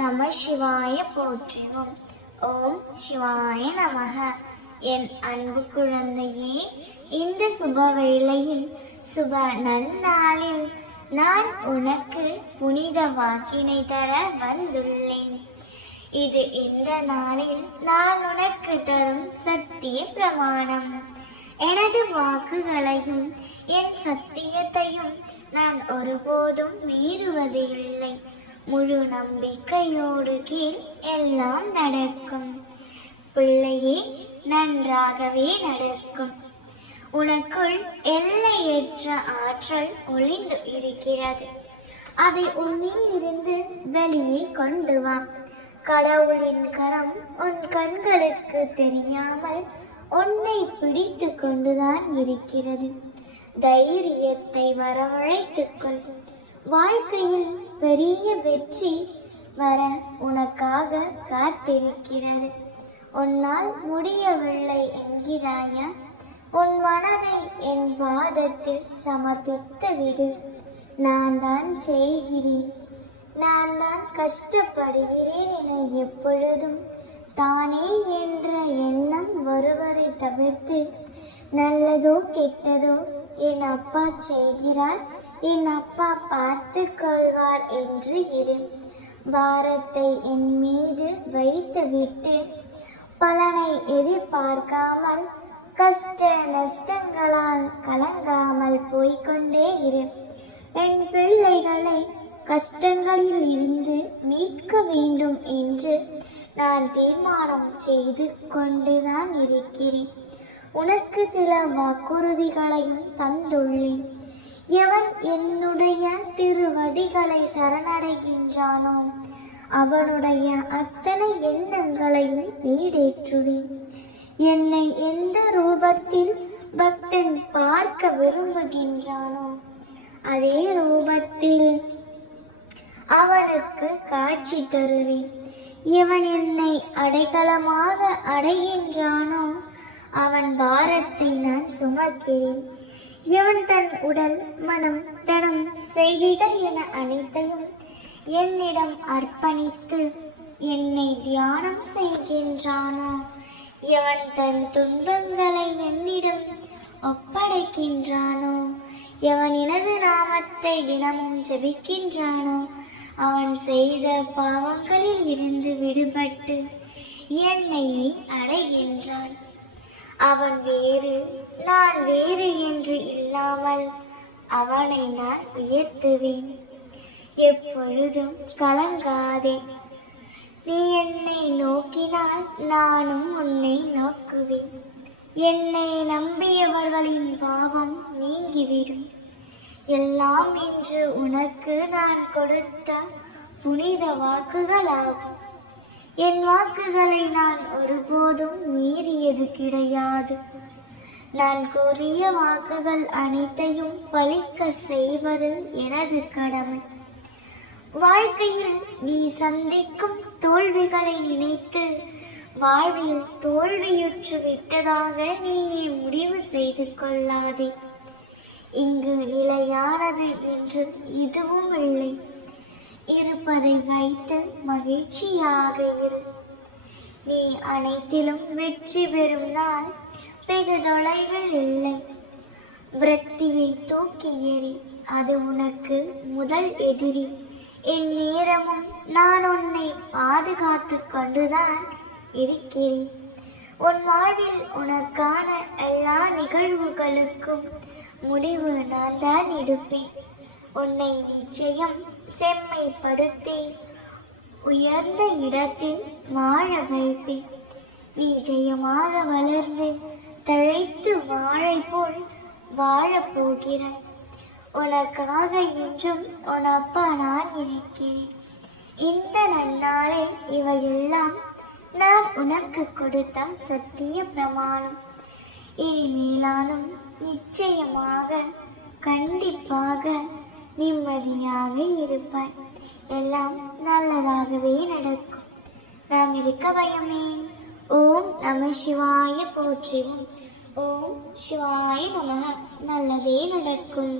நம சிவாய போற்றிவோம். ஓம் சிவாய நமக. என் அன்பு குழந்தையே, இந்த சுப வேளையில், சுப நன்னாளில் நான் உனக்கு புனித வாக்கினை தர வந்துள்ளேன். இது இந்த நாளில் நான் உனக்கு தரும் சத்திய பிரமாணம். எனது வாக்குகளையும் என் சத்தியத்தையும் நான் ஒருபோதும் மீறுவது இல்லை. முழு நம்பிக்கையோடு கீழ் எல்லாம் நடக்கும். பிள்ளையே, நன்றாகவே நடக்கும். உனக்குள் எல்லையற்ற ஆற்றல் ஒளிந்து இருக்கிறது. அதை உன்னில் இருந்து வெளியே கொண்டு வா. கடவுளின் கரம் உன் கண்களுக்கு தெரியாமல் உன்னை பிடித்து கொண்டுதான் இருக்கிறது. தைரியத்தை வரவழைத்துக்கொள். வாழ்க்கையில் பெரிய வெற்றி வர உனக்காக காத்திருக்கிறது. உன்னால் முடியவில்லை என்கிறாயா? உன் மனதை என் பாதத்தில் சமர்ப்பித்து விடு. நான் தான் செய்கிறேன், நான் தான் கஷ்டப்படுகிறேன் என எப்பொழுதும் தானே என்ற எண்ணம் வருவதை தவிர்த்து, நல்லதோ கெட்டதோ என் அப்பா செய்கிறார், என் அப்பா பார்த்து கொள்வார் என்று இரு. பாரத்தை என் மீது வைத்துவிட்டு பலனை எதிர்பார்க்காமல் கஷ்ட நஷ்டங்களால் கலங்காமல் போய்கொண்டே இரு. என் பிள்ளைகளை கஷ்டங்களில் இருந்து மீட்க வேண்டும் என்று நான் தீர்மானம் செய்து கொண்டுதான் இருக்கிறேன். உனக்கு சில வாக்குறுதிகளையும் தந்துள்ளேன். எவன் என்னுடைய திருவடிகளை சரணடைகின்றானோ அவனுடைய அத்தனை எண்ணங்களையும் ஈடேற்றுவேன். என்னை எந்த ரூபத்தில் பக்தன் பார்க்க விரும்புகின்றானோ அதே ரூபத்தில் அவனுக்கு காட்சி தருவேன். எவன் என்னை அடைக்கலமாக அடைகின்றானோ அவன் பாரத்தை நான் சுமக்கிறேன். எவன் தன் உடல், மனம், தனம், செய்திகள் என அனைத்தையும் என்னிடம் அர்ப்பணித்து என்னை தியானம் செய்கின்றானோ, எவன் தன் துன்பங்களை என்னிடம் ஒப்படைக்கின்றானோ, எவன் எனது நாமத்தை தினமும் ஜெபிக்கின்றானோ அவன் செய்த பாவங்களில் இருந்து விடுபட்டு என்னை அடைகின்றான். அவன் வேறு, நான் வேறு என்று இல்லாமல் அவனை நான் உயர்த்துவேன். எப்பொழுதும் கலங்காதே. நீ என்னை நோக்கினால் நானும் உன்னை நோக்குவேன். என்னை நம்பியவர்களின் பாவம் நீங்கிவிடும். எல்லாம் இன்று உனக்கு நான் கொடுத்த புனித வாக்குகளாகும். என் வாக்குகளை நான் ஒருபோதும் மீறியது கிடையாது. நான் கூறிய வாக்குகள் அனைத்தையும் பலிக்க செய்வது எனது கடமை. வாழ்க்கையில் நீ சந்திக்கும் தோல்விகளை நினைத்து வாழ்வில் தோல்வியுற்று விட்டதாக நீயே முடிவு செய்து கொள்ளாதே. இங்கு நிலையானது என்று எதுவும் இல்லை. இருப்பதை வைத்து மகிழ்ச்சியாக இரு. நீ அனைத்திலும் வெற்றி பெறும் நாள் வெகு தொலைவில் இல்லை. விரக்தியை தூக்கி எறி, அது உனக்கு முதல் எதிரி. என் நேரமும் நான் உன்னை பாதுகாத்து கொண்டுதான் இருக்கிறேன். உன் வாழ்வில் உனக்கான எல்லா நிகழ்வுகளுக்கும் முடிவு நான் தான் எடுப்பேன். உன்னை நிச்சயம் செம்மைப்படுத்தி உயர்ந்த இடத்தில் வாழ வைப்பேன். நீ ஜெயமாக வளர்ந்து தழைத்து வாழை போல் வாழப்போகிறாய். உனக்காக இன்றும் உன் அப்பா நான் இருக்கிறேன். இந்த நன்னாளில் இவையெல்லாம் நான் உனக்கு கொடுத்த சத்திய பிரமாணம். இனிமேலானும் நிச்சயமாக, கண்டிப்பாக நிம்மதியாக இருப்பாய். எல்லாம் நல்லதாகவே நடக்கும். நாம் இருக்க பயமேன். ஓம் நம சிவாய போற்றிவோம். ஓம் சிவாய நம. நல்லதே நடக்கும்.